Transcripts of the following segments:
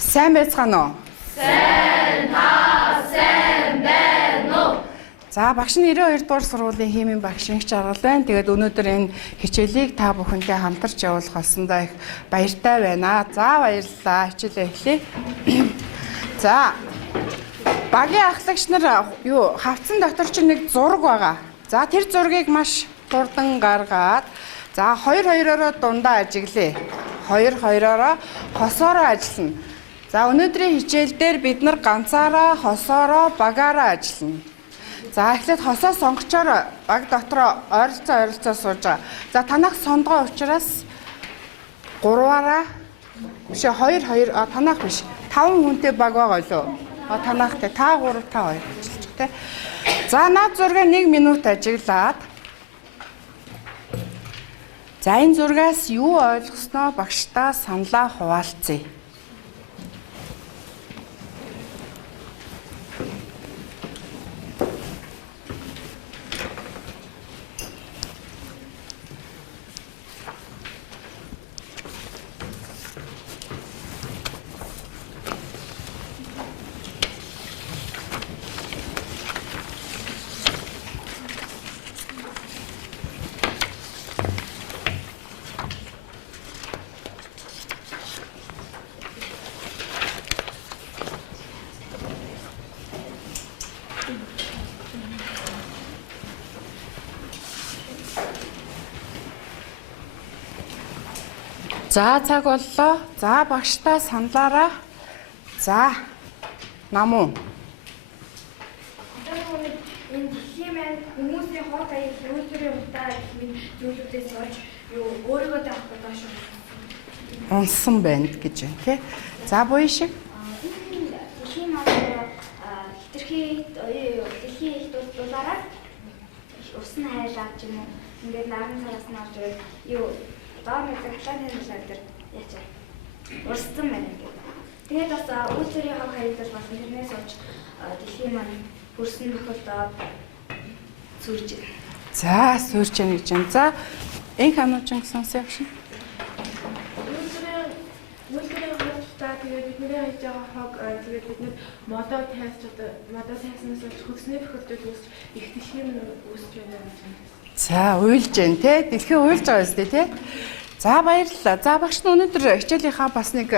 Сайн байцгаана уу? Сайн байна уу? За багш нь 92 дугаар сургуулийн химийн багш Инх Жаргал байна. Тэгээд өнөөдөр энэ хичээлийг та бүхэнтэй хамтарч явуулах болсондоо их баяртай байна. За баярлалаа. Хичээлээ эхлэе. За багийн ахлагч нар хавцсан дотор чинь нэг зураг байгаа. За тэр зургийг маш хурдан гаргаад за 2-2-ороо дундаа ажиглая. 2-2-ороо хосоороо ажиллана. За өнөөдрийн хичээл дээр бид нар ганцаараа хосоороо багаараа ажиллана. За эхлээд хосоо сонгочоор баг дотроо ойролцоо сууж байгаа. За танах сондгоо учраас 3-аараа биш 2 танах биш 5 хүнтэй баг байгаа лөө. Танахтай та 3 та 2 ажиллаж те. За наад зургаа 1 минут ажиглаад за энэ зургаас юу ойлгосноо багштаа саналаа хуваалцъя. За цаг боллоо. За багштаа саналаараа. За намуу. Энэ химэн хүмүүсийн хот аяг хүмүүсийн утаа химэн зүйлүүдээс болж өөрийгөө даах гэдэг шүү. Унсан байна гэж байна тий. За буй шиг. Хим хитрхи дэлхийн их дулаараа усан хайлаад ч юм уу. Ингээд наран сараас нь орж ирээд доор нэг Атлантын хилээр дээр яачаа. Урссан байна гэдэг. Тэгээд бас үйлдвэрийн хав хаягдал болсон тэрнээс олж дэлхийн маань хөрсөн тохиолдоод сүрж байна. За сүрж яана гэж байна. За энэ хануучин сонсоё шин. Үйлдвэрийн хавтаа тэгээд бидний хийж байгаа хог тэгээд бид нэр модоо тайснаас болж хөлсний тохиолдол үүсч их дэлхийн үүсч байна гэж байна. За уйлж байна те. Дэлхийн уйлж байгаа юм те. За баярлалаа. За багш нь өнөөдөр хичээлийнхаа бас нэг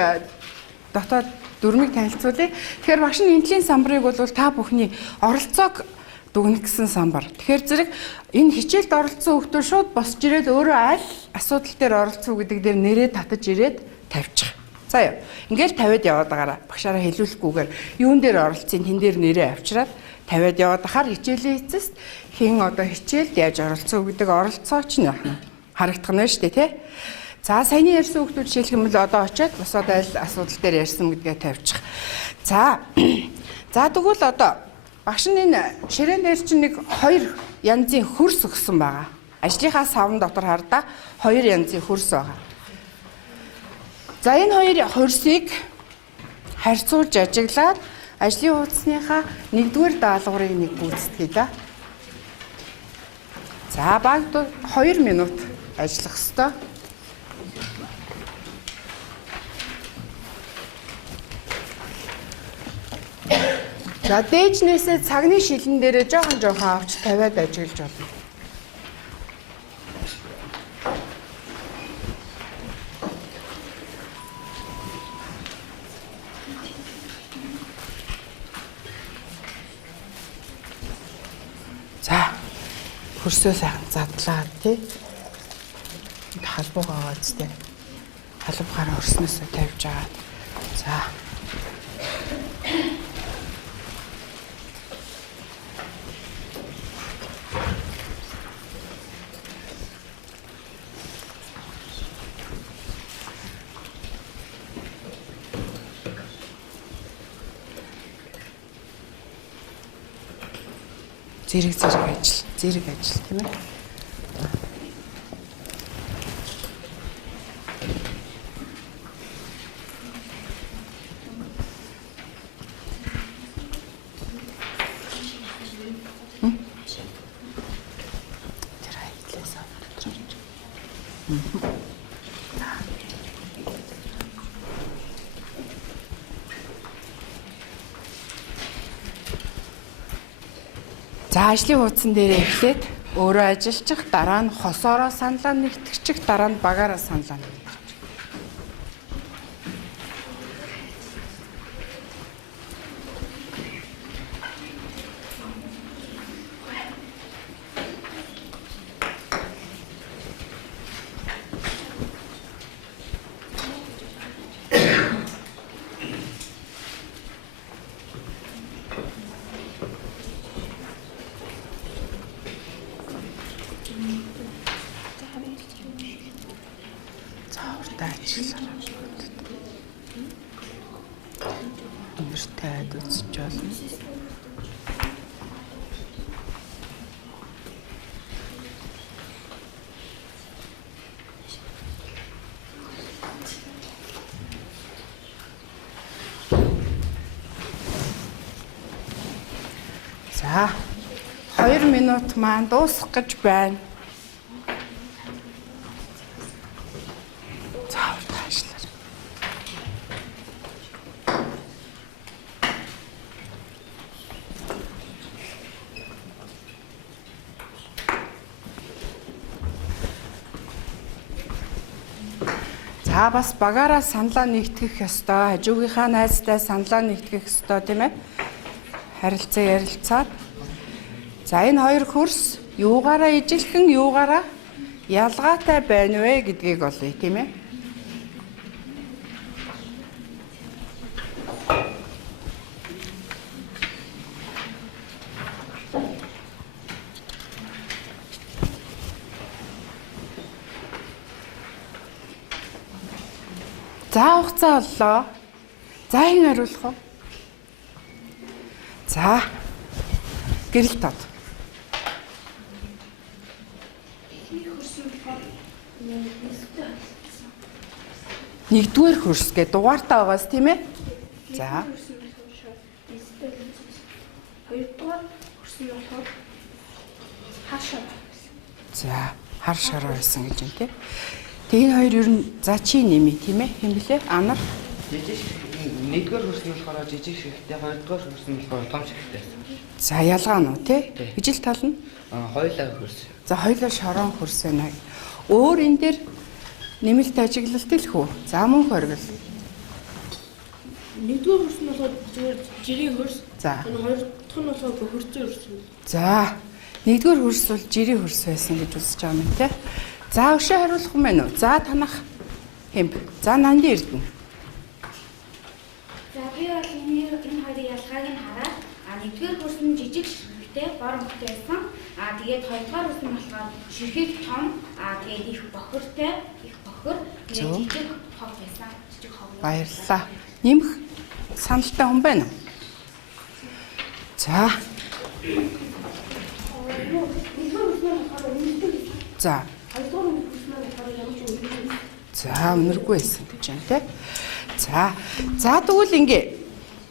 дотоод дүрмийг танилцуулъя. Тэгэхээр багш нь энэлийн самбарыг бол та бүхний оролцоог дүгнэх гэсэн самбар. Тэгэхээр зэрэг энэ хичээлд оролцсон хүмүүс шууд босч ирээд өөрөө аль асуудал дээр оролцсон гэдэг дээр нэрээ татаж ирээд тавьчих. За яа. Ингээл тавиад яваад байгаараа багшаараа хэлүүлэхгүйгээр юун дээр оролцсон тэн дээр нэрээ авчираад тавиад яваад ахаар хичээлийн эцэст хэн одоо хичээлд яаж оролцсон гэдэг оролцооч нь харагдах нь шүү дээ тий. За саяны ярьсан хүмүүс жишээлх юм бол одоо очиод босоод аль асуудал дээр ярьсан гэдгээ тавьчих. За тэгвэл одоо багш нь энэ ширээн дээр чинь нэг 2 янзын хөрс өгсөн байгаа. Ажлынхаа савн дотор хардаа 2 янзын хөрс байгаа. За энэ 2 хөрсийг харьцуулж ажиглаад ажлын хуудасныхаа 1-р даалгаврыг нэг гүйцэтгэе да. За баг 2 минут ажиллах ёстой. За дээжнээсээ цагны шилэн дээрээ жоохон авч тавиад ажиглаж болно. За хөрсөө сайхан задлаа тий. Халбуугаа үстэй. Халбуугаараа хөрснөөсөө тавьж аваад. За. Зэрэг ажил тийм ээ. За ажлын хуудсан дээрээ эхлээд өөрөө ажиллачих, дараа нь хосоороо саналаа нэгтгэчих, дараа нь багаараа саналаа нэгтгэчих. Нэртэй үзэж байна. За 2 минут маань дуусах гэж байна. За бас багаараа саналаа нэгтгэх ёстой. Хажуугийнхаа найзтай саналаа нэгтгэх ёстой тийм ээ. Харилцаа ярилцаад. За энэ хоёр хөрс юугаараа ижилхэн юугаараа ялгаатай байна вэ гэдгийг олъё тийм ээ. За хугацаа боллоо. За ин хариулах уу? За. Гэрэл тод. Нэгдүгээр хөрс гэдэг дугаартаа байгаас тийм ээ. За. Хоёрдугаар хөрс нь болохоор хаашаа. За, хар шараа байсан гэж юм тий. Тэгээ энэ хоёр ер нь за чи нэмий тийм ээ. Хэм блэ? Анар. Жижиг нэгдүгээр хөрс нь болохоор жижиг шигтэй, хоёрдугаар хөрс нь болохоор том шигтэй. За ялгаа нь уу тий? Ижил тал нь? Хоёулаа хөрс. За хоёулаа шорон хөрс байна. Өөр энэ дээр нэмэлт ажиглалт хэлэх үү? За мөн хоригл. Нэгдүгээр хөрс нь болохоор зүгээр жирийн хөрс. За. Энэ хоёр дахь нь болохоор хөрцөн хөрс. За. Нэгдүгээр хөрс бол жирийн хөрс байсан гэж үзэж байгаа юм тий. За өшөө хариулах юм байна уу? За танах хэмб. За нанд эрдэнэ. За би бол энэ хоёрын ялгааг нь хараад нэгдүгээр хөрс нь жижиг ширхэгтэй бор мөхтэй байсан. Тэгээд хоёрдугаар хөрс нь болохоор ширхэг том тэгээд их бохиртой, их бохир тэгээд жижиг хог байсан. Жижиг хог. Баярлалаа. Нэмэх саналтай хүн байна уу? За. За. За өнөргүй байсан гэж байна те. За. За тэгвэл ингээ.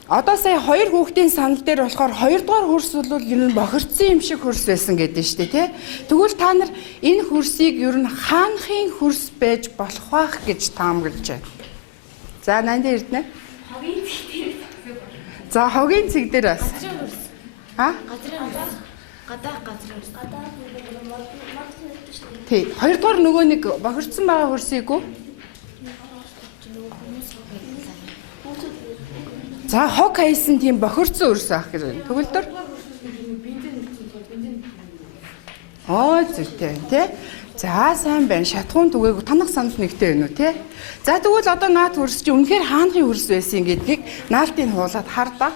Одоо сая хоёр хүүхдийн санал дээр болохоор хоёрдугаар хөрс бол ер нь бохирдсан юм шиг хөрс байсан гэдэг нь шүү дээ те. Тэгвэл та нар энэ хөрсийг ер нь хаанхын хөрс байж болох байх гэж таамаглаж байна. За нанд эрдэнэ. Хогийн цэг дээр. За хогийн цэг дээр бас. А? Газрын гадаа газрын хөрс. Гадаа Тий. Хоёрдугаар нөгөө нэг бохирдсан байгаа хөрсийг үү? За хог хайсан тийм бохирдсан хөрс авах гэж байна. Төгөлдөр. Зүйтэй тий. За сайн байна. Шатхуун түгээг танах санал нэгтэй байна уу тий? За тэгвэл одоо наад хөрс чи үнэхээр хаанхын хөрс байсан гэдгийг наалтыг хуулаад хар да.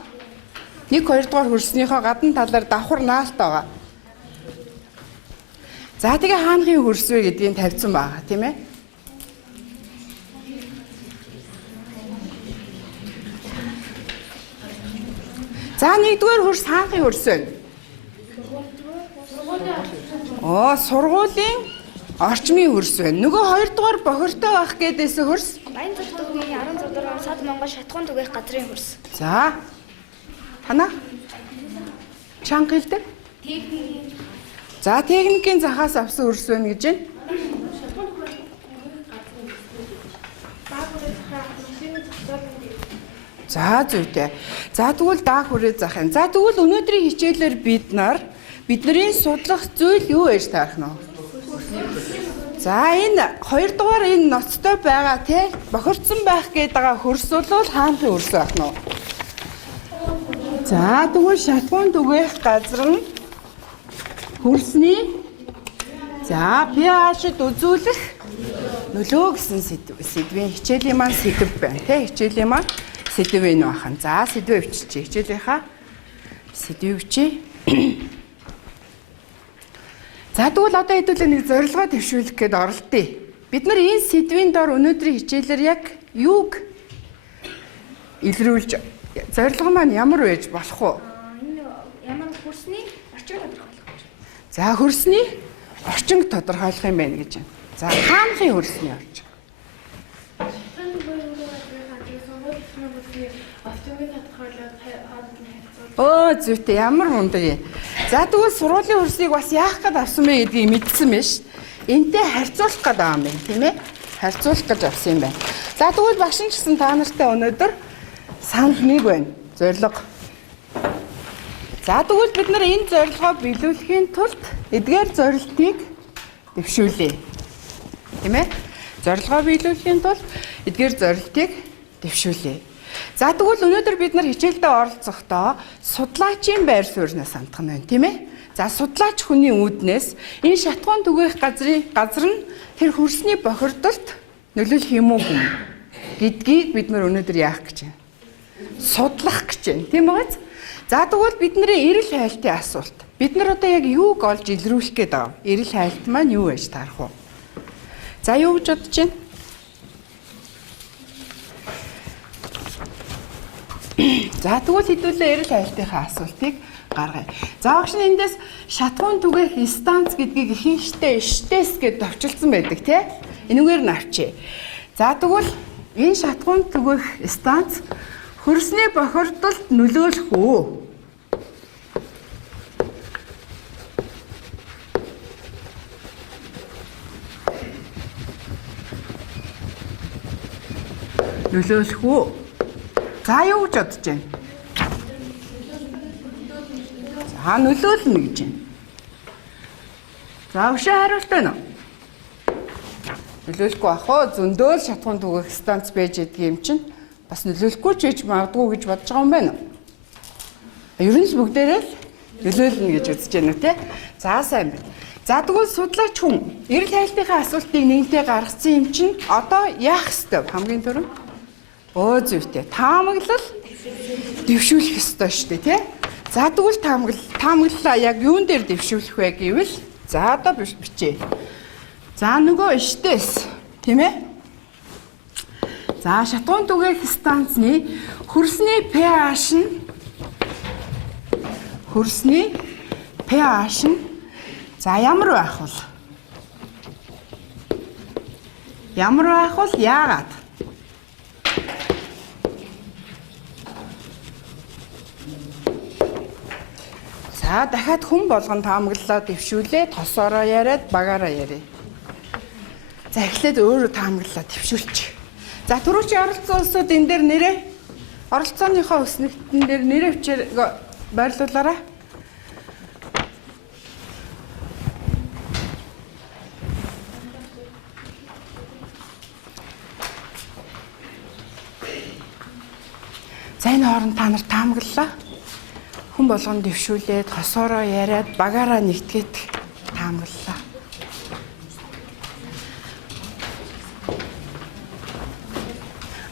1 2 дугаар хөрснийхөө гадна талаар давхар наалт байгаа. За тэгээ хаанхын хөрс вэ гэдгийг тавьсан байгаа тийм ээ. За 1-р хөрс хаанхын хөрс вэ? Сургуулийн орчмын хөрс байна. Нөгөө 2-р бохиртой байх гэдээс хөрс. Баян зөвхөн 16 дугаар сад Монгол шатхуун түгээх газрын хөрс. За. Хана? Чанга хэлдэг? Техникийн. За техникийн захаас авсан хөрс байна гэж байна. За зүйтэй. За тэгвэл даах хүрээ зах юм. За тэгвэл өнөөдрийн хичээлээр бид нар Бидний судлах зүйл юу гэж таарах нь вэ? За энэ хоёрдугаар энэ ноцтой байгаа тий бохирдсон байх гээд байгаа хөрс бол хаанхын хөрс байх нь вэ? За тэгвэл шатгуун түгээх газар нь хөрсний за pH-д үзүүлэх нөлөө гэсэн сэдвийн хичээлийн маань сэдв байна тий хичээлийн маань сэдв энэ бахан. За сэдвээ биччихье хичээлийнхаа сэдвийг бичье. За тэгвэл одоо хэдүүлээ нэг зорилгоо дэвшүүлэх гээд оролдъё. Бид нар энэ сэдвийн дор өнөөдрийн хичээлээр яг юуг илрүүлж зорилго маань ямар байж болох вэ? Энэ ямар хөрсний орчин тодорхойлох гэж. За хөрсний орчин тодорхойлох юм байна гэж байна. За хаанхын хөрсний орчин? Зүйтэй ямар мундаг юм. За тэгвэл сургуулийн хөрсийг бас яах гээд авсан бэ гэдгийг мэдсэн биш. Энтэй харьцуулах гээд байгаа юм байна, тийм ээ? Харьцуулах гэж авсан юм байна. За тэгвэл багш нь ч гэсэн та нартай өнөөдөр санал нэг байна. Зорилго. За тэгвэл бид нар энэ зорилгоо биелүүлэхийн тулд эдгээр зорилтыг дэвшүүлье. Тийм ээ? Зорилгоо биелүүлэхийн тулд эдгээр зорилтыг дэвшүүлье. За тэгвэл өнөөдөр бид нар хичээлдээ оролцохдоо судлаачийн байр сууриас хандах нь байна, тийм ээ? За судлаач хүний үүднээс энэ шатгуун түгээх газар нь тэр хөрсний бохирдолд нөлөөлөх юм уу гэдгийг бид нар өнөөдөр яах гэж байна? Судлах гэж байна, тийм үү? За тэгвэл бидний эрэл хайлтын асуулт. Бид нар одоо яг юуг олж илрүүлэх гээд байгаа? Эрэл хайлт маань юу байж таарах вэ? За юу гэж бодож байна? За тэгвэл хэдүүлээ эрэл хайлтынхаа асуултыг гаргая. За багш нь эндээс шатгуун түгээх станц гэдгийг ихэнхдээ штес гэж товчилсан байдаг тий? Энэгээр нь авчи. За тэгвэл энэ шатгуун түгээх станц хөрсний бохирдолд нөлөөлөх үү? Нөлөөлөх үү? За юу гэж бодож байна? За нөлөөлнө гэж байна. За өшөө хариулт байна уу? Нөлөөлөхгүй ах уу? Зөндөөл шатгуун түгээх станц байж идэг юм чинь бас нөлөөлөхгүй ч гэж магадгүй гэж бодож байгаа юм байна уу? Ер нь л бүгдээрээ л нөлөөлнө гэж үзэж байна үү те? За сайн байна. За тэгвэл судлаач хүн эрэл хайлтынхаа асуултыг нэгнтэй гаргасан юм чинь одоо яах ёстой хамгийн түрүүнд? Зүйтэй. Таамаглал дэвшүүлэх ёстой шүү дээ, тий? За тэгвэл таамаглалаа яг юун дээр дэвшүүлэх вэ гэвэл за одоо бичье. За нөгөө штес, тийм ээ? За шатгуун түгээх станцны хөрсний pH нь за ямар байх вэ? Ямар байх вэ? Яагаад? За дахиад хүн болгон таамаглалаа дэвшүүлээ, тосоороо яриад, багаараа яриа. За эхлээд өөрөө таамаглалаа дэвшүүлчих. За түрүүчийн оролцсон улсууд энэ дээр нэрээ оролцооныхоо өснөгтөн дээр нэрээ өчээр байрлуулаарай. За энэ хооронд та нар таамаглалаа. Хүн болгон дэвшүүлээд, хосоороо яриад, багаараа нэгтгээд таамаглалаа.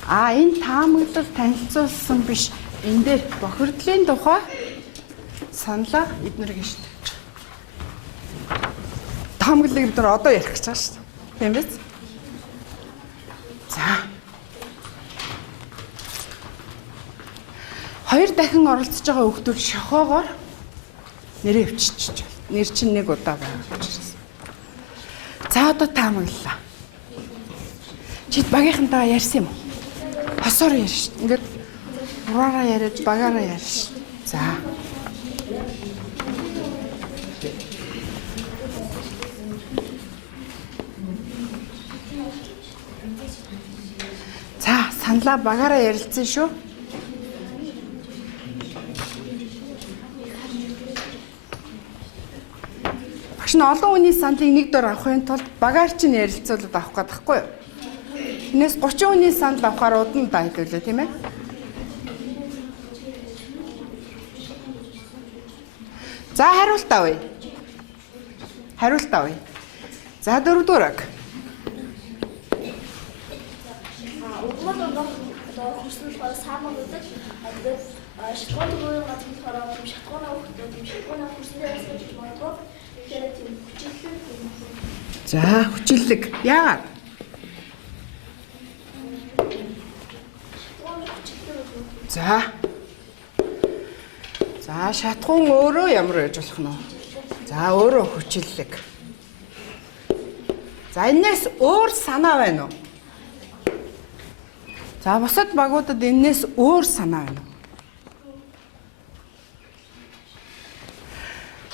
Энэ таамаглал танилцуулсан биш. Энэ дээр бохирдлын тухай саналаа эднэр гэж тавьж байгаа. Таамаглалыг бид нар одоо ярих гэж байгаа шүү дээ. Тийм биз? За. Хоёр дахин оролцож байгаа хүүхдүүд шохоогоор нэрээ өвччихэж байна. Нэр чинь нэг удаа байгаа учраас. За одоо таамаглалаа. Чи багийнхантайгаа ярьсан юм уу? Хосоор ярьж шít. Ингээд ураараа яриад багаараа ярьж шít. За. За, саналаа багаараа ярилцсан шүү. Багш нь олон хүний саналыг нэг дор авахын тулд багаар чинь ярилцуулаад авах гэдэг байхгүй юу? Энэс 30 хүний санал авахаар удан да хэлүүлээ тийм ээ. За хариулт авъя. Хариулт авъя. За дөрөвдүгээр. Угмад одоо хурцлал болохоор саамаг гэдэг. Тэгээд шатгуун төгөөний газар болохоор шатгуунаа өгдөг юм шатгуунаа хурцлал ясгаж магадгүй. Тэгэхээр тийм хүчилэг. За хүчиллэг. Яагаад? За. За шатгуун өөрөө ямар байж болох нь вэ? За өөрөө хүчиллэг. За энэс өөр санаа байна уу? За бусад багуудад энэс өөр санаа байна уу?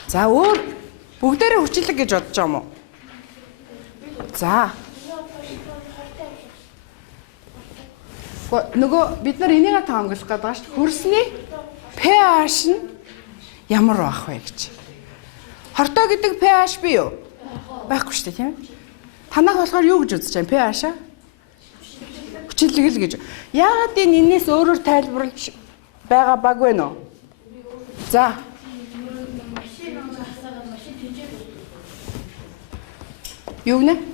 За өөр бүгдээрээ хүчиллэг гэж бодож байгаа юм уу? За. Нөгөө бид нар энийг таамаглах гэдэг байна шүү дээ. Хөрсний pH нь ямар байх вэ гэж. Хортой гэдэг pH бий юу? Байхгүй шүү дээ тийм ээ. Танах болохоор юу гэж үзэж байна pH-а? Хүчиллэг л гэж. Яагаад энэс өөрөөр тайлбарлаж байгаа баг вэ нөө? За. Юу гэнэ?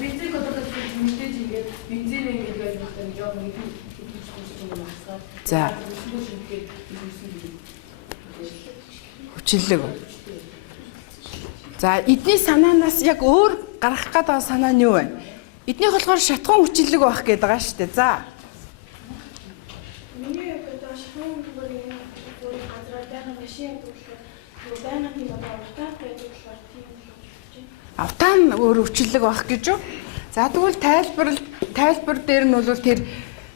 Бензин гэдэг нь мэдээж ингээд бензиний ингээд яг нэг За. Хүчиллэг. За эдний санаанаас яг өөр гарах гэдэг санаа нь юу вэ? Эднийх болохоор шатгуун хүчиллэг байх гэдэг байгаа шүү дээ. За. миний одоо шатгуун төгөөний газар байгаа машин төлөв байна тийм одоо утаа байдаг болохоор тийм Автаа нь өөр хүчиллэг байх гэж юу? За тэгвэл тайлбар дээр нь бол тэр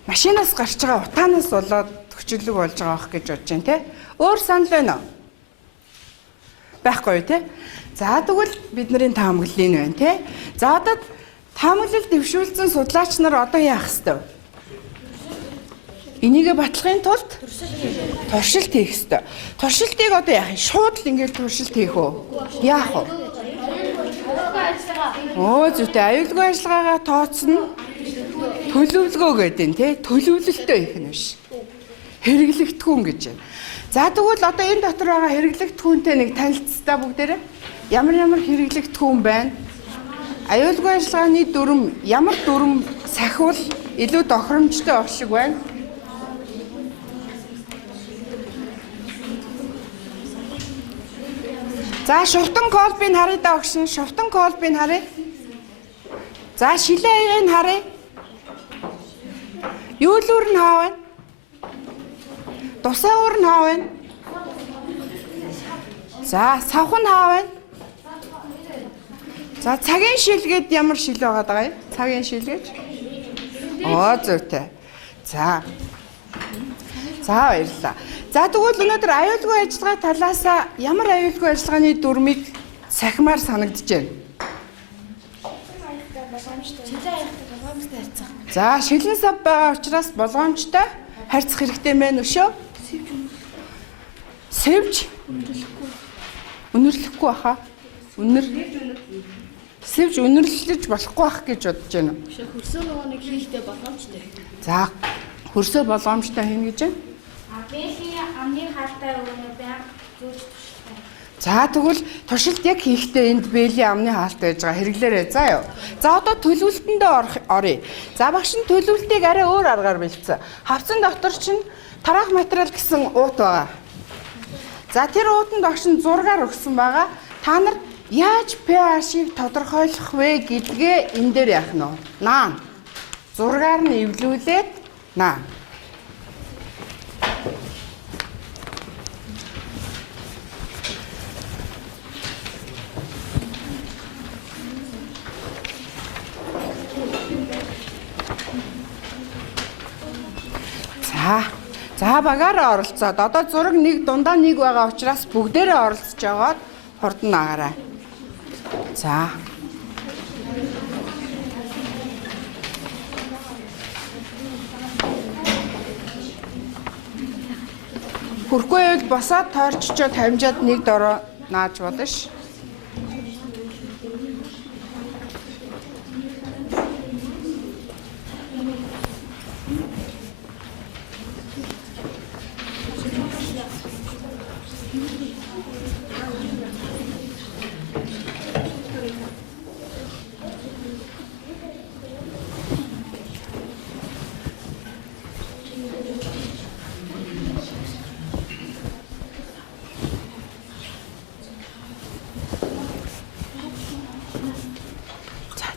машинаас гарч байгаа утаанаас болоод хүчиллэг болж байгаа байх гэж бодож байна те. Өөр санал байна уу? Байхгүй те. За тэгвэл бидний таамаглал энэ байна те. За одоо таамаглал дэвшүүлсэн судлаач нар одоо яах ёстой вэ? Энийгээ батлахын тулд туршилт хийх ёстой. Туршилтыг одоо яах юм? Шууд л ингээд туршилт хийх үү? Яах вэ? Зүйтэй аюулгүй ажиллагаагаа тооцно. Төлөвлөгөө гэдэг нь тий төлөвлөлтөө их нь биш. Хэрэглэгдэхүүн гэж байна. За тэгвэл одоо энэ дотор байгаа хэрэглэгдэхүүнтэй нэг танилцтаа бүгдээрээ ямар хэрэглэгдэхүүн байна? Аюулгүй ажиллагааны дүрм ямар дүрм сахивал илүү тохиромжтой байх шиг байна? За шувтан колбыг харъя да багш нь. Шувтан колбыг харъя. За шилээ аяыг харъя. Юулуур нь хаа байна? Тусаа уур нь хаа байна? За савхан нь хаа байна? За цагийн шилгээд ямар шил байгаа даа юм? Цагийн шилгээж? Зүйтэй. За баярлалаа. За тэгвэл өнөөдөр аюулгүй ажиллагаа талаас ямар аюулгүй ажиллагааны дүрмийг сахимаар санагдаж байна? За шилэн сав байгаа учраас болгоомжтой харьцах хэрэгтэй мэн өшөө? Сэвж үнэрлэхгүй баха. Сэвж үнэрлэж болохгүй бах гэж бодож байна. Хөрсөө нөгөөнийг хийхдээ боломжтой. За хөрсөө болгоомжтой хийнэ гэж байна. Бэлийн амны хаалтай өгнө байнга зүүж туршилттай. За тэгвэл туршилт яг хийхдээ энд бэлийн амны хаалт байж байгаа хэрэглээрэй заа юу. За одоо төлөвлөлтөндөө оръё. За багш нь төлөвлөлтийг арай өөр аргаар бэлдсэн. Хавцан дотор чинь тараах материал гэсэн уут байгаа. За тэр уутанд багш нь зургаар өгсөн байгаа. Та нар яаж pH-ийг тодорхойлох вэ гэдгээ энэ дээр яах нь вэ? Наа. Зургаар нь эвлүүлээд наа. За багаараа оролцоод одоо зураг нэг дундаа нэг байгаа учраас бүгдээрээ оролцож яваад хурдан агаарай. За. Хүрхгүй байвал босоод тойрччоо тавьжаад нэг дороо нааж болно ш.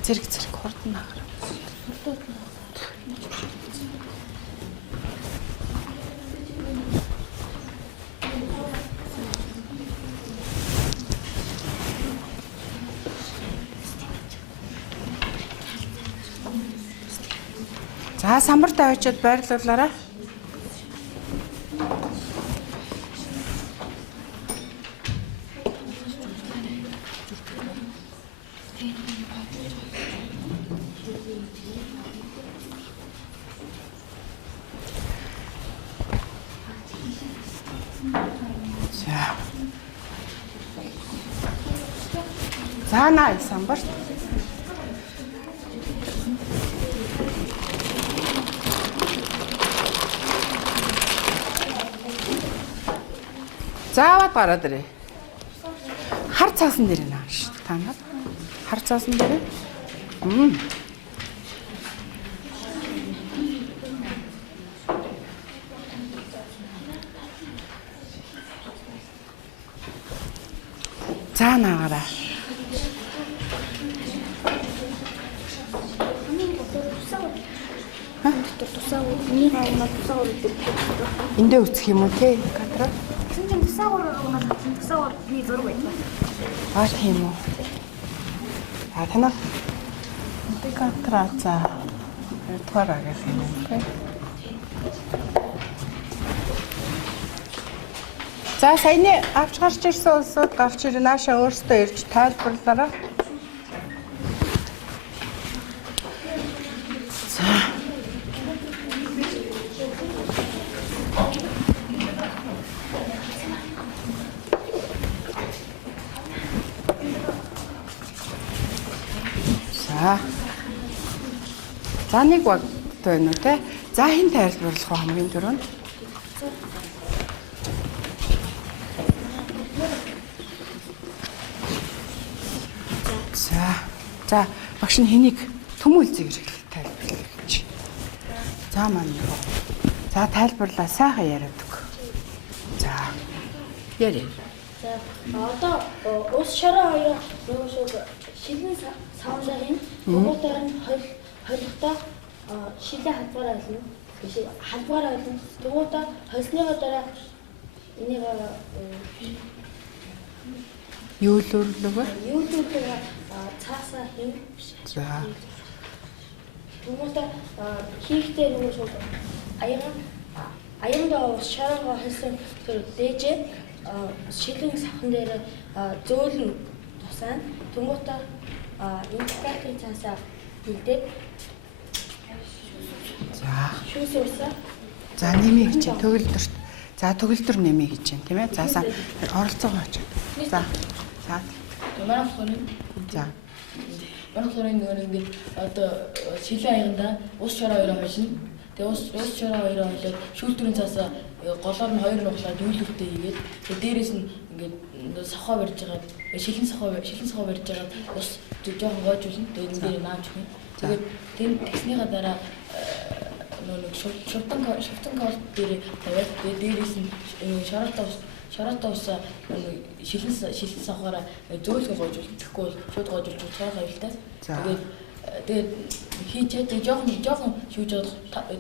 Зэрэг хурдан нахар. За самбар тавьчаад байрлуулаарай. За наа самбар. Заавад гараад ирээ. Хар цаасан дээр наа шүү дээ. Та нар хар цаасан дээр. За наагаараа. Эндээ үсэх юм уу те? Катра. Шинжин тусаагаараа уунаад тусаагаар би зураг байлаа. Аа тийм үү. А танаа катра за. Твараа гэх юм те. За саяны авч гарч ирсэн улсууд гарч ирээ нааша өөрсдөө ирж тайлбарлаарай. За нэг баг байна уу те? За хин тайлбарлах уу хамгийн түрүүнд? За багш нь хэнийг төмөл зэрэг тайлбарлах гэж. За маань. За тайлбарлаа сайхан яриад өг. За яри. За одоо ус шараа хоёр нөгөө шууд шилэн савлын угуудаар нь холихдоо шилэн хадвараа олно. Хадвараа олно. Тэгвэл холсныгоо дараа энийг юу лөрлөгөө? цаасаа хийн. За. Тэгвэл хийхдээ нөгөө шууд аяндаа шараагаа хэлсэн тэр дээжээ шилэн савхан дээр зөөлөн тусаа. Тэгвэл индикаторын цаасаа хийдэг. За. Шүүсөөсөө. За нэмий гэж төгөлдөрт. За төгөлдөр нэмий гэж байна тийм ээ. За оролцоогоо очоо. За. За. Манай хөрөнд. За. Манай хөрөнд ингээд одоо шилэн аяганда ус шараа хоёроо хожно. Тэгээ ус шараа хоёроо хожоод шүүлтүрийн цаасаа голоор нь хоёр нуглаад юулөртэй хийгээд тэгээ дээрээс нь ингээд сахаа барьж байгаа шилэн сахаа барьж байгаа ус жоохон гоожуулна. Тэгээ энэ дээр нааж өгнө. Тэгээд тэнд тэгснийхаа дараа нэг шовтон кол дээр тавиад дээрээс нь шараатаа ус шилэн сахаараа зөөлгөө гоожуулна. Тэгэхгүй бол шууд гоожуулж цаахаа хилтаа. Тэгээд хийчээд жоохон шүүж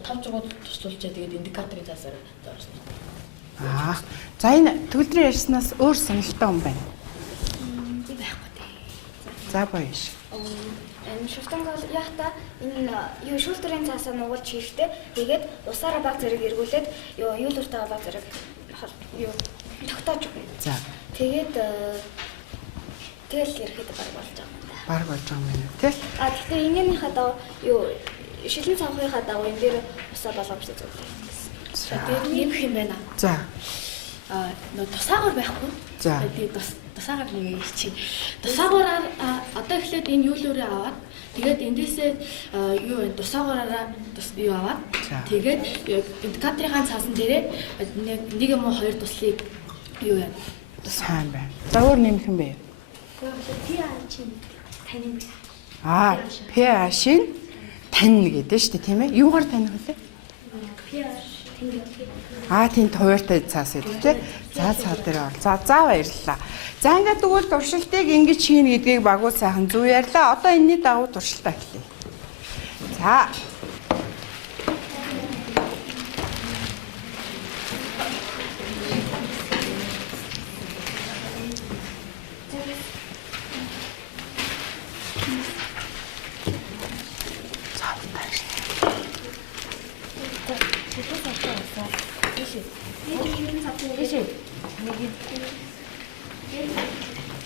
тавч гоо туслуулчаа тэгээд индикаторын цаасаар заасан. За энэ төгөлдрийн ярьснаас өөр сонирхолтой юм байна. Би байхгүй дээ. За баяш. Энэ шүлтөнгөл яхта энэ юу шүүлтүрийн цаасаа нугалж хийхдээ тэгээд усаараа баг зэрэг эргүүлээд юу луртаа баг зэрэг юу тогтоож өгнө. За. Тэгээд тэгэл ирэхэд баг болж байгаа. Баг болж байгаа юм байна тий. Тэгэхээр энэнийхээ даа юу шилэн цанхныхаа даа энэ дээр усаа болгоомжтой зөвлөе. Тэгээд нэмэх юм байна. За. тусаагаар байхгүй. За. Тэгээд тусаагаар нэг чи. Тусаагаараа одоо эхлээд энэ юулөөрөө аваад тэгээд эндээсээ юу вэ? Тусаагаараа юу аваад тэгээд индикаторын цаасан дээрээ нэг юм уу хоёр туслыг юу яа. Сайн байна. За өөр нэмэх юм бэ? PR-ийн танин. PR-ийн танин гэдэг шүү дээ, тийм ээ? Юугаар таних вэ? PR танин. Тийм хуваартай цаас гэдэг тийм. За цаа дээр бол. За баярлалаа. За ингээд тэгвэл туршилтыг ингэж хийн гэдгийг багуу сайхан зүв ярьлаа. Одоо энэний дагуу туршилтаа эхлэе. За.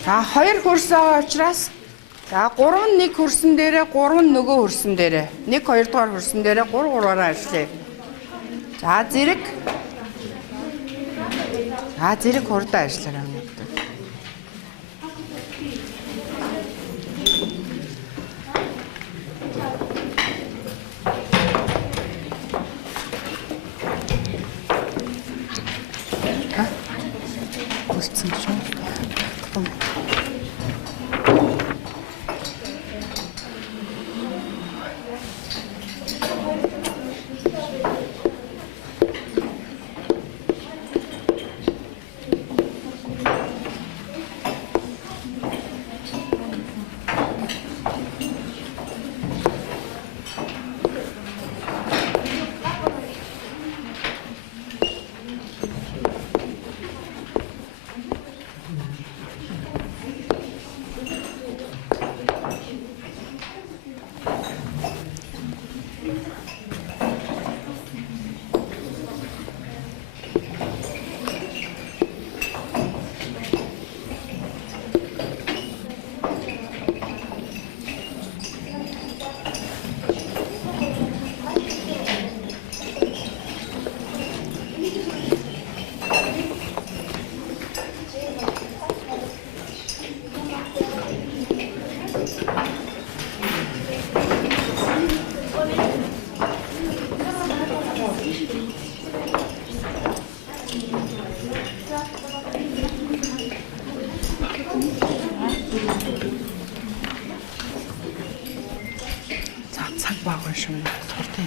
За 2 хөрс байгаа учраас за 3 нэг хөрсөн дээрээ 3 нөгөө хөрсөн дээрээ 1 2 дугаар хөрсөн дээрээ 3 3-аараа ажиллая. За зэрэг хурдан ажиллаарай өнөөдөр. Үлдсэн шүү. Цаг бага шүү. Туртай.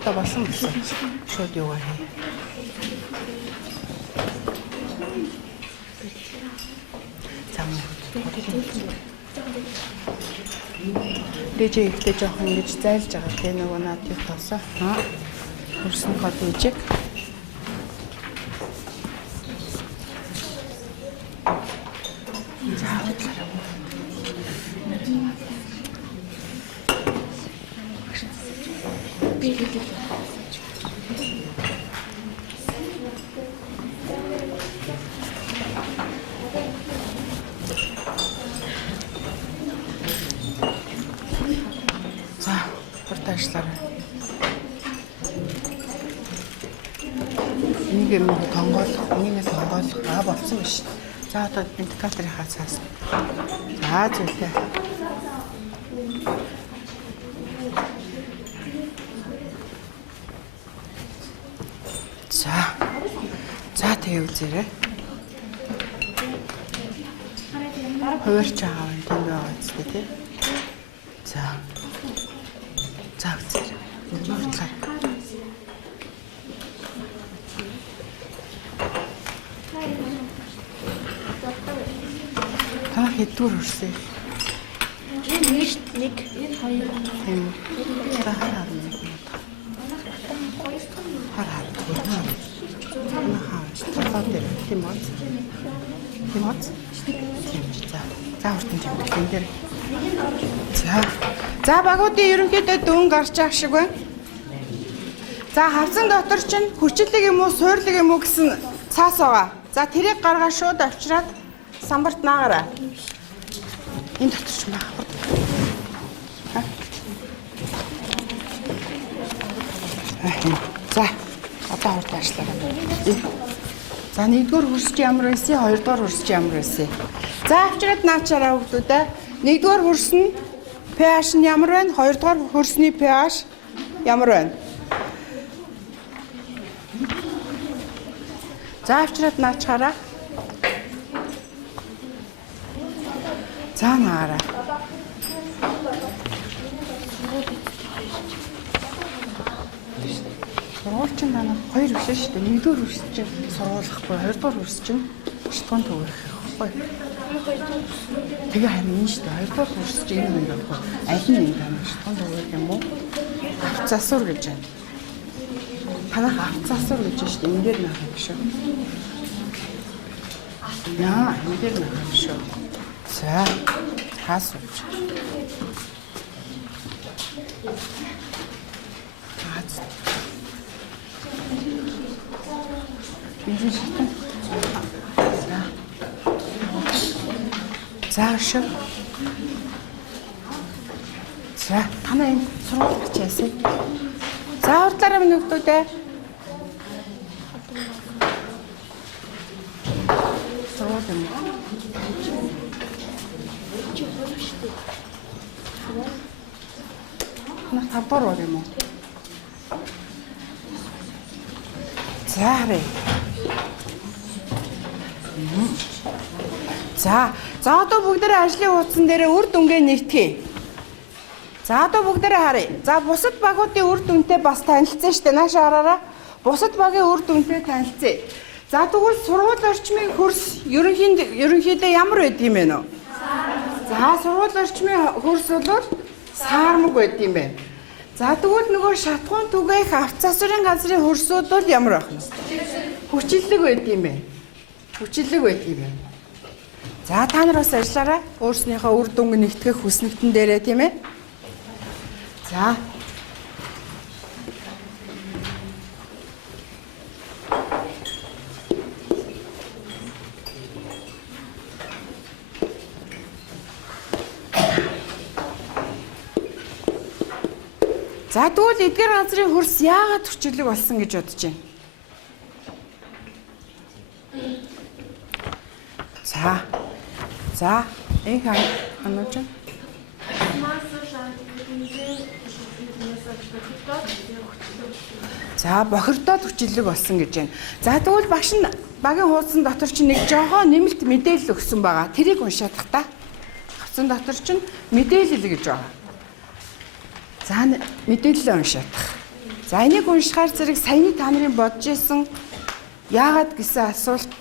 Одоо болсон гэсэн. Шууд яваа хий. Дэжээ ихтэй жоохон ингэж зайлж байгаа тийм нөгөө наад юу тоосоо. Хөрсөн код дэжээ. Энийг юм тонгоолох, энийг тонгоолох болсон биш. За одоо индикаторын хацаас. За зүйтэй. За тэгээ үзээрэй. Хувирч байгаа юм тийм байгаа үстэй тий. За үзээрэй. Нуурлаа. Хэдүүр хүрсэн. Энэ нэг 2 за хараа нэг. харагдгүй. Хаа дээр тийм үү? Тийм үү? За хүртэн тэмдэглэн дээр. За багуудын ерөнхийдөө дүүн гарч байгаа шиг байна. За хавцан дотор чинь хүчлэг юм уу, суурлаг юм уу гэсэн цаас байгаа. За тэрийг гаргаа шууд авчираад самбарт наагаарай. Энэ дотор ч байна. За одоо хурд ажиллаа. За нэгдүгээр хөрсч ямар байсан, хоёрдугаар хөрсч ямар байсан. За авчираад наачаараа хүүхдүүдээ. Нэгдүгээр хөрс нь pH нь ямар байна? Хоёрдугаар хөрсний pH ямар байна? За авчираад наачаараа. За наараа. Сургуульчин даа хоёр өшөө шүү дээ. Нэгдүгээр хөрс чинь сургуулахгүй, хоёрдугаар хөрс чинь шатгуун төгөрөх байхгүй. Тэгээ харин энэ шүү дээ. Хоёрдугаар хөрс чинь энэ юм байхгүй. Аль нь юм байна? Шатгуун төгөрөх юм уу? Авцасуур гэж байна. Танах авцасуур гэж шүү дээ. Энэ дээр нах юм шүү. Яа, энэ дээр нах юм шүү. За, хаасууч. За шив. За танаа энэ сургууль ачаасаа. За урдлаараа минь өгдөө. Сургууль юм. На тавдар уу юм уу? За харъя. За одоо бүгдээрээ ажлын хуудсан дээр үр дүнгээ нэгтгэе. За одоо бүгдээрээ харъя. За бусад багуудын үр дүнтэй бас танилцсан шүү дээ. Наашаа хараараа. Бусад багийн үр дүнтэй танилцъя. За тэгвэл сургууль орчмын хөрс ерөнхийдөө ямар байд юм бэ нөө? За сургууль орчмын хөрс бол саармаг байд юм байна. За тэгвэл нөгөө шатгуун түгээх авцасрын газрын хөрсүүд бол ямар байх вэ? Хүчлэг байд юм байна. Хүчлэг байд юм байна. За та нар бас ажиллаарай. Өөрснийхөө үр дүнг нэгтгэх хүснэгтэн дээрээ тийм ээ. За. За тэгвэл эдгээр газрын хөрс яагаад хүчлэг болсон гэж бодож байна? За энэ ханаач. За бохирдоод хүчлэг болсон гэж байна. За тэгвэл багш нь багийн хуудсан дотор чинь нэг жоохон нэмэлт мэдээлэл өгсөн байгаа. Тэрийг уншаад та. Хуудсан дотор чинь мэдээлэл гэж байгаа. За мэдээлэл уншаад. За энийг уншихаар зэрэг саяны та нарын бодож исэн яагаад гэсэн асуулт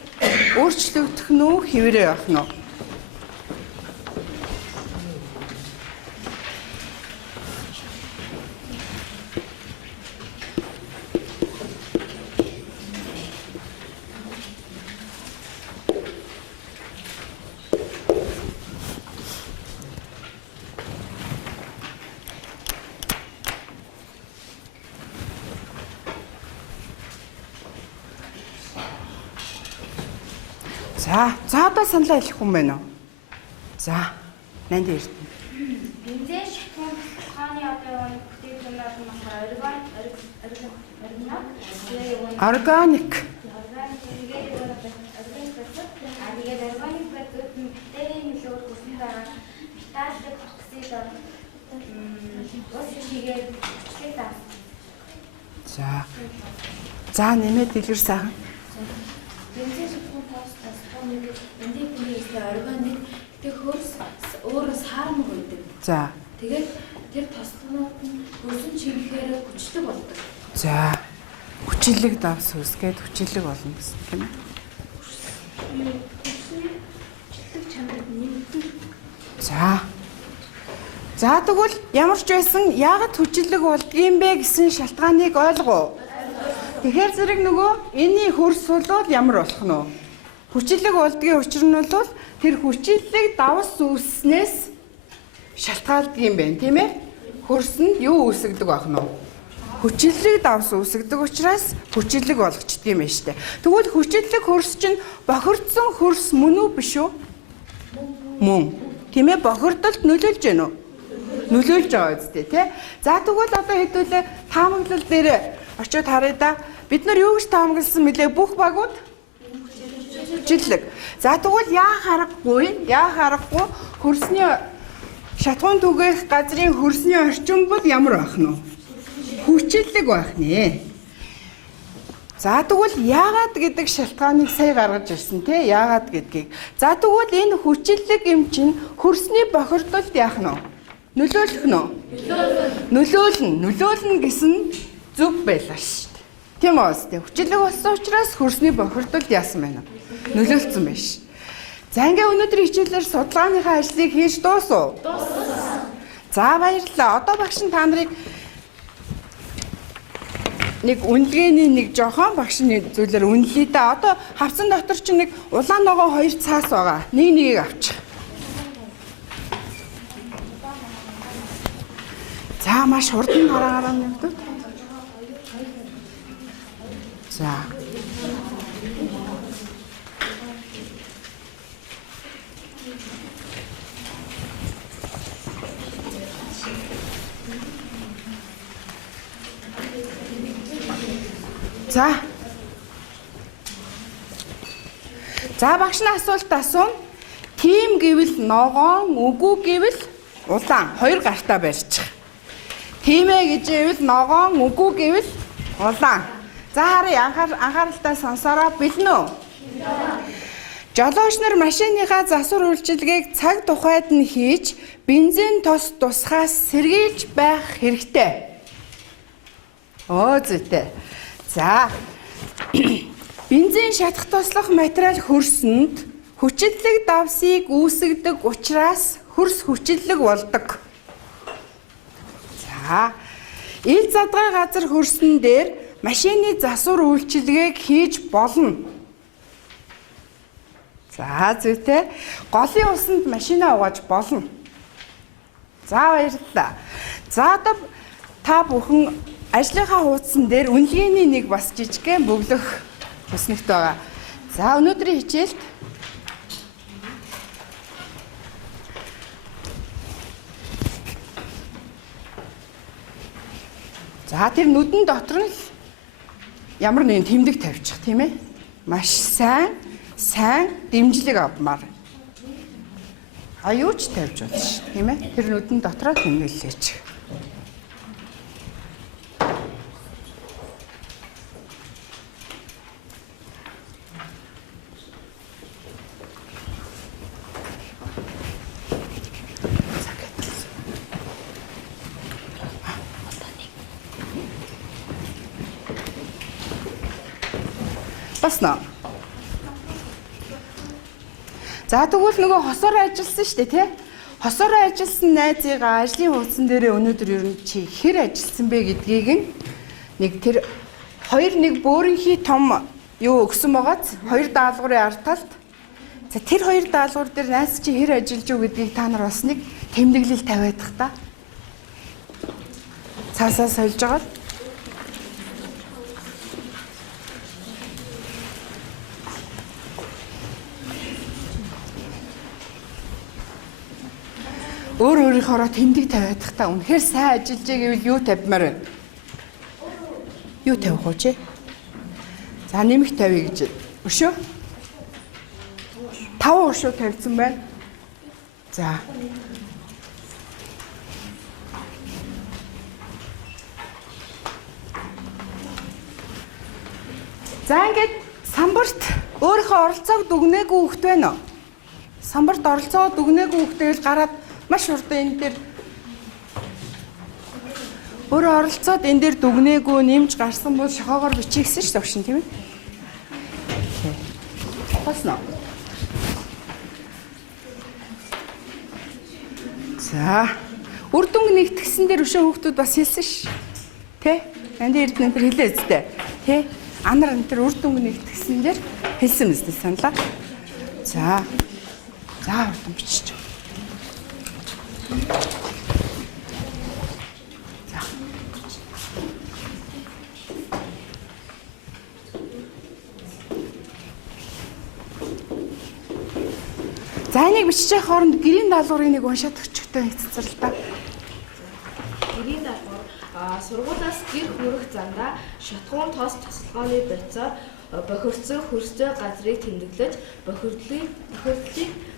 өөрчлөгдөх нь үү, хэврээ байх нь үү? За одоо саналаа хэлэх хүн байна уу? За, нанд эрдэнэ. Бензин шатгуун хааны одоо бүтээгдэхүүнээр нь органик. За нэмээд дэлгэр сайхан. Органик тэг хөрс өөрөө саармаг байдаг. За. Тэгээд тэр тослонууд нь хөрсөн чиглэлээр хүчлэг болдог. За. Хүчлэг давс үсгээд хүчлэг болно гэсэн тийм ээ. Хүчлэг чанарыг нэмдэг. За тэгвэл ямар ч байсан яагаад хүчлэг болдгийм бэ гэсэн шалтгааныг ойлгоо. Тэгэхээр зэрэг нөгөө энэний хөрс бол ямар болох нь вэ? Хүчлэг болдгийн учир нь бол тэр хүчлэг давс үүснээс шалтгаалдаг юм байна, тийм ээ? Хөрс нь юу үүсгдэг байх нь вэ? Хүчлэг давс үүсгдэг учраас хүчлэг болгочдөг юм байна шүү дээ. Тэгвэл хүчлэг хөрс чинь бохирдсон хөрс мөн үү биш үү? Мөн. Тийм ээ, бохирдолд нөлөөлж байна уу? Нөлөөлж байгаа үстэй тий. За тэгвэл одоо хэдүүлээ таамаглал дээр очиод харъя да. Бид нар юу гэж таамагласан мөлий бүх багууд? Хүчлэг. За тэгвэл яа харахгүй хөрсний шатгуун түгээх газрын хөрсний орчин бол ямар байх нь вэ? Хүчлэг байх нэ. За тэгвэл яагаад гэдэг шалтгааныг сая гаргаж ирсэн тий. Яагаад гэдгийг. За тэгвэл энэ хүчлэг юм чинь хөрсний бохирдолд яах нь вэ? Нөлөөлөх нь үү? Нөлөөлнө гэсэн зүг байлаа шүү дээ. Тийм үү? Хүчлэг болсон учраас хөрсний бохирдолд яасан байна вэ? Нөлөөлсөн байна ш. За ингээ өнөөдөр хичээлээр судалгааныхаа ажлыг хийж дуусав. За баярлалаа. Одоо багш нь та нарыг нэг үнэлгээний нэг жоохон багшны зүйлээр үнэлээ да. Одоо хавцан дотор чинь нэг улаан ногоо 2 цаас байгаа. Нэгийг авчих. За маш хурдан гараа нэгдв. За. За багш нь асуулт асууна. Тим гэвэл ногоон, үгүй гэвэл улаан. 2 гартаа барьчих. Тимээ гэж ивэл ногоон, үгүй гэвэл улаан. За харъя анхааралтай сонсороо бэлэн үү? Жолооч нар машиныхаа засвар үйлчилгээг цаг тухайд нь хийж, бензин тос тусгаас сэргийлж байх хэрэгтэй. Зүйтэй. За. Бензин шатах туслах материал хөрсөнд хүчлэг давсыг үүсгдэг учраас хөрс хүчлэг болдог. За. Ил задгай газар хөрсөн дээр машины засвар үйлчилгээг хийж болно. За зүйтэй. Голын усанд машина угааж болно. За баярлалаа. За одоо та бүхэн ажлынхаа хуудсан дээр үнэлгээний нэг бас жижигхэн бөглөх хүснэгт байгаа. За өнөөдрийн хичээлд за тэр нүдэн дотор нь ямар нэгэн тэмдэг тавьчих тийм ээ. Маш сайн дэмжлэг авмаар. Юу ч тавьж болно ш, тийм ээ. Тэр нүдэн дотроо тэмдэглээч. Басна. За тэгвэл нөгөө хосоор ажилласан шүү дээ тий. Хосоор ажилласан найзыгаа ажлын хуудсан дээрээ өнөөдөр ер нь чи хэр ажилласан бэ гэдгийг нэг тэр нэг бөөрийнхий том юу өгсөн байгааз 2 даалгаврын ард талд. За тэр 2 даалгавар дээр найз чи хэр ажиллаж юу гэдгийг та нар бас нэг тэмдэглэл тавиадах та. Цаасаа сольж байгаа. Өөрийнхоороо тэмдэг тавиадах та үнэхээр сайн ажиллаж гэвэл юу тавьмаар байна? Юу тавих уу чи? За нэмэх тавья гэж. Өшөө? 5 өшөө тавьсан байна. За. За ингээд самбарт өөрийнхөө оролцоог дүгнээгүй хөхт байна уу? Самбарт оролцоо дүгнээгүй хөхтэйгэл гараад маш хурдан энэ дээр өөрөө оролцоод энэ дээр дүгнээгүй нэмж гарсан бол шохоогоор бичигсэн шүү дээ тийм ээ. Басна. За үр дүнг нэгтгэсэн дээр өшөө хүүхдүүд бас хэлсэн ш. Тэ? Энд эрдэнэ хэлээ зү. тий. Анар энэ төр үр дүнг нэгтгэсэн дээр хэлсэн мэт саналаа. За. За урд нь бичиж. За. За энийг бичиж хооронд гэрийн даалгаврыг нэг уншаад өчтөө хэцэцэрлээ та. Гэрийн даалгавар сургуулиас гэр хүрэх замдаа шатхуун тоос тасалгааны байцаар бохирдсон хөрстэй газрыг тэмдэглэж бохирдлыг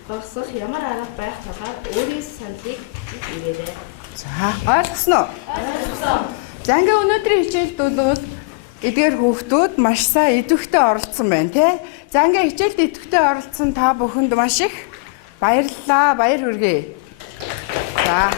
багасгах ямар арга байх талаар өөрийн саналыг ирээрэй. За ойлгосноо? Ойлгосон. За ингээ өнөөдрийн хичээлд бол эдгээр хүүхдүүд маш сайн идэвхтэй оролцсон байна тий. За ингээ хичээлд идэвхтэй оролцсон та бүхэнд маш их баярлалаа. Баяр хүргэе. За.